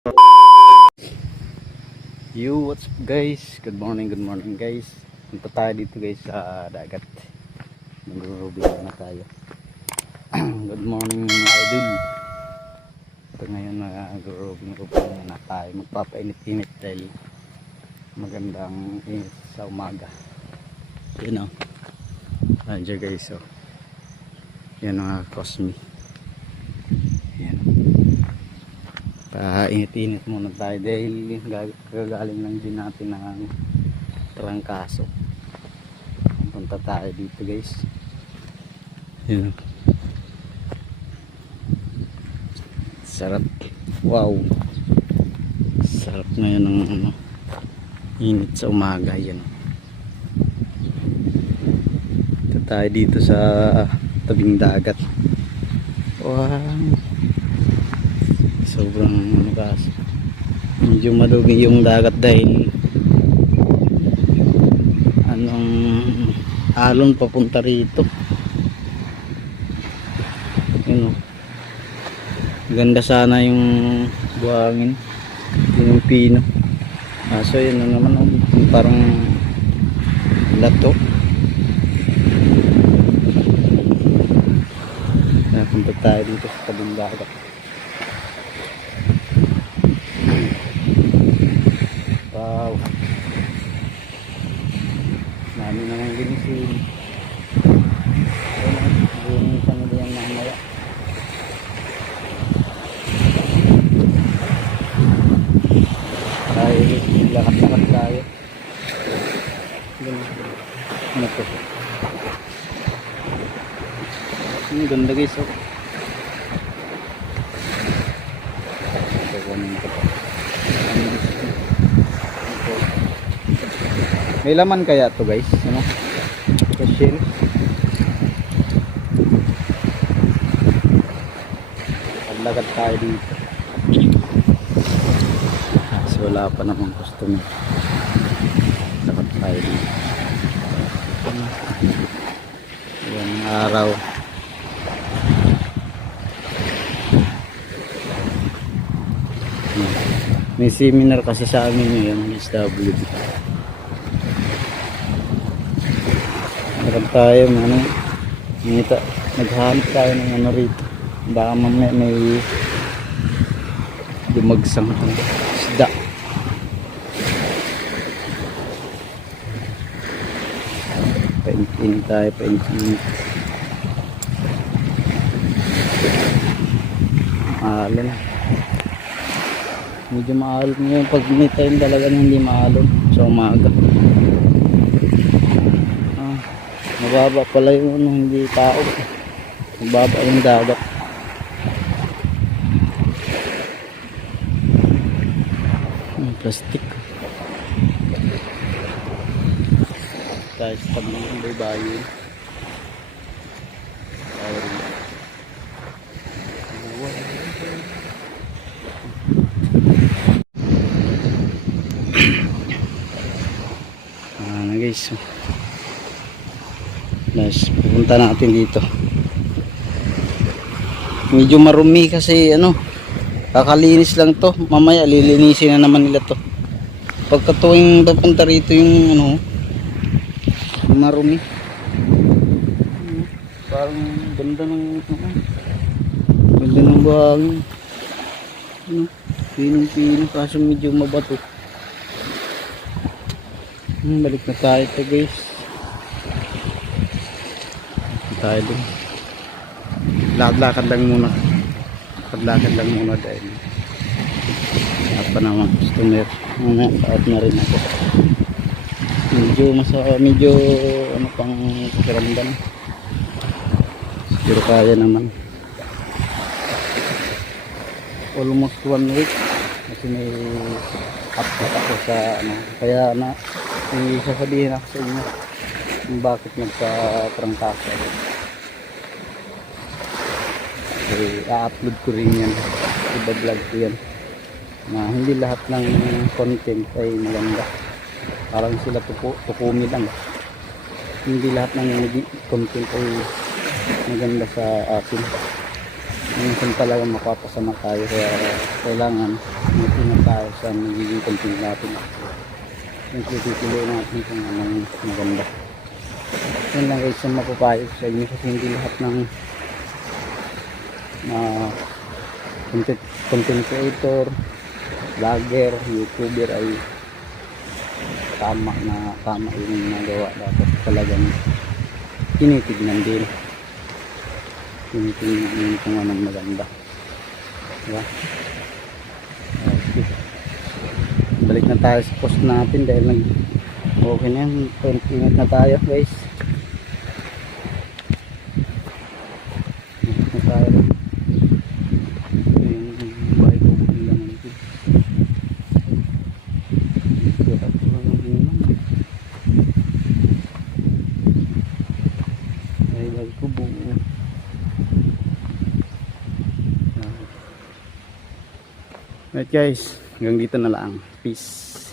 What's up guys? Good morning guys. Punta tayo dito guys sa dagat. Nag-rubing na tayo. Good morning mga idol. Ito ngayon nag-rubing na tayo. Magpapainit-init dahil magandang init sa umaga. Yun o. Andiyan guys o. Yan ang Cosme. Yan. Init-init muna tayo dahil gagaling lang din natin ng trangkaso. Punta tayo dito guys. Yan. Sarap. Wow. Sarap ngayon ng init sa umaga. Yan. Punta tayo dito sa tabing dagat. Wow. Sobrang magas. Medyo madumi yung dagat dahil anong alon papunta rito. Yun o. Ganda sana yung buhangin. Yung pino. So yun na naman o. Parang lato. Punta tayo dito sa tabing dagat. Wow. Dami naman ginisin. Yung pamilya ng mamaya. Tayo, lakat-lakat tayo. Ano to? Ang ganda guys. May laman kaya to guys, ano? Shell. Paglagad tayo dito. So wala pa namang customer. Lagad tayo dito. Yan araw. May seminar kasi sa amin ngayon, SW. Naghanap tayo, naghanap tayo ng ano rito. Baka mamaya may dumagsang isda. Paintin tayo, paintin. Maalon. Medyo maalon ngayon. Pag may time talaga hindi maalon sa umaga. Mababa pala yung hindi tao. Mababa yung dagat. Plastic. Tayo sa tabi ng baybayin. Guys. Nice, pupunta natin dito. Medyo marumi kasi kakalinis lang to. Mamaya lilinisin na naman nila to. Pagka tuwing papunta rito yung marumi. Parang ganda ng buhangin. Pinong-pino kaso medyo mabato. Balik na tayo to guys. Tayo dun. Lakad-lakad lang muna. Lakad-lakad lang muna dahil apa naman customer. Out na rin ako. Medyo pang pakiramdam. Pero kaya naman. Almost 1 week kasi may update ako sa kaya may sasabihin ako sa inyo kung bakit nagka-trangkaso. I-upload ko rin yan, i-vlog ko yan na hindi lahat ng content ay maganda, parang sila tukumi lang, hindi lahat ng content ay maganda sa atin. Minsan talaga mapapasama tayo kaya kailangan Tingnan tayo sa magiging content natin. Yung pipili natin kung anong maganda. Yun lang guys ang mapapayo sa inyo kasi hindi lahat ng content creator, vlogger, youtuber ay tama yung nagawa. Dapat talagang tinitignan din kung anong maganda, diba? Okay. Balik na tayo sa post natin dahil okay na yan. Ingat na tayo guys. Ingat na tayo. Yung bahay ko lang ito. Bahay ko buo. Alright guys, hanggang dito na lang. Peace.